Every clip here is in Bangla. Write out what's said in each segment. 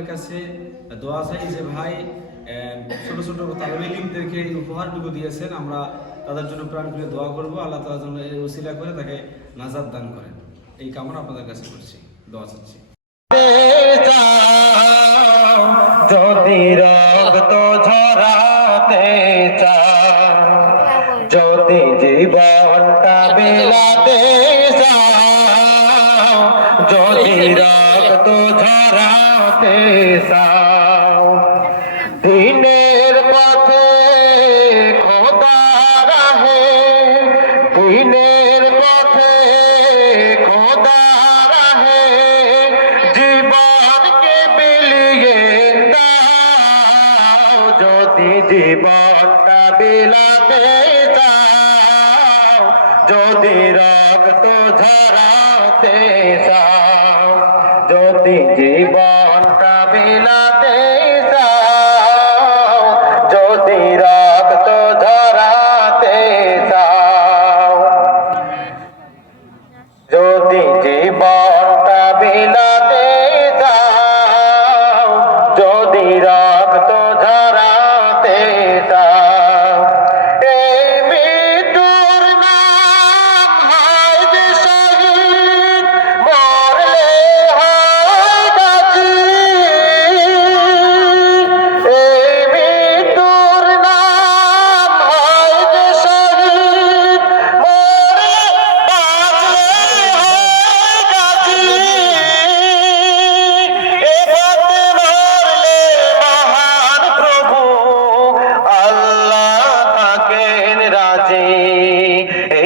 আপনাদের কাছে দোয়া চাই যে ভাই ছোট ছোট তালিমদেরকে এই উপহারটুকু দিয়েছেন। আমরা তাদের জন্য প্রাণ করে দোয়া করব। আল্লাহ তালার জন্য এই ওসিলা করে তাকে নাজাদ দান করেন। এই কামনা আপনাদের কাছে করছি। দোয়া চাচ্ছি। যদি রক্ত ঝরাতে চান যদি জীবনটা বিলাতে চান যদি রক্ত ঝরা দিনের পথে দিনের পথে খোদা জীবনকে যদি জীবনটা বিলাতে যদি রক্ত ঝরাতে যদি জীবন Yeah.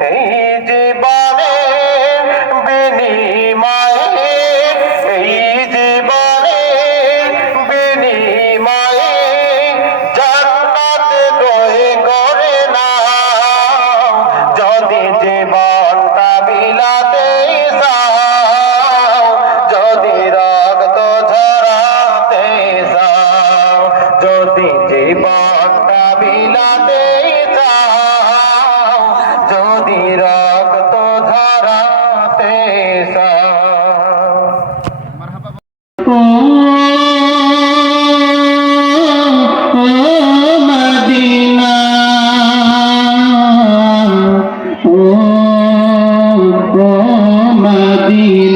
day ও মাদিনা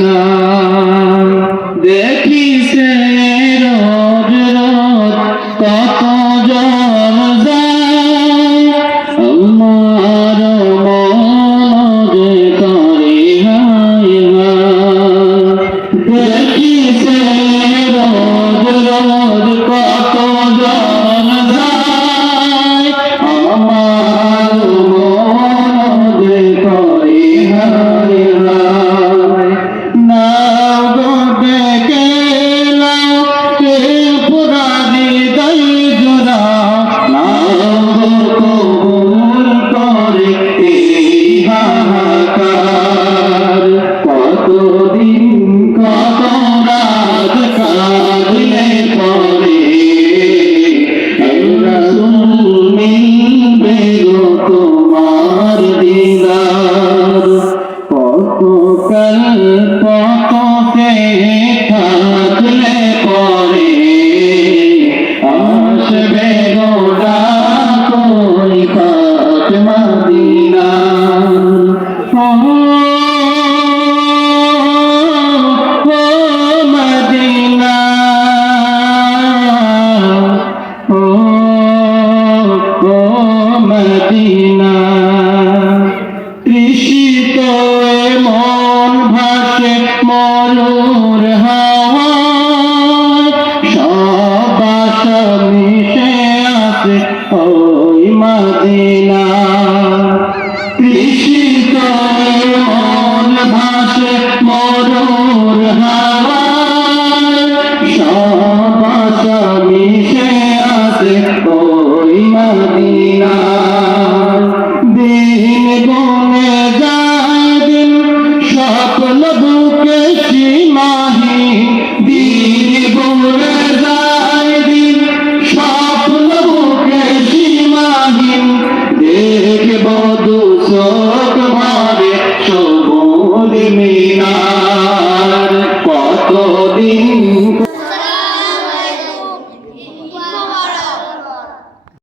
মদিনা কত ভাবে সবুজ মিনার কতদিন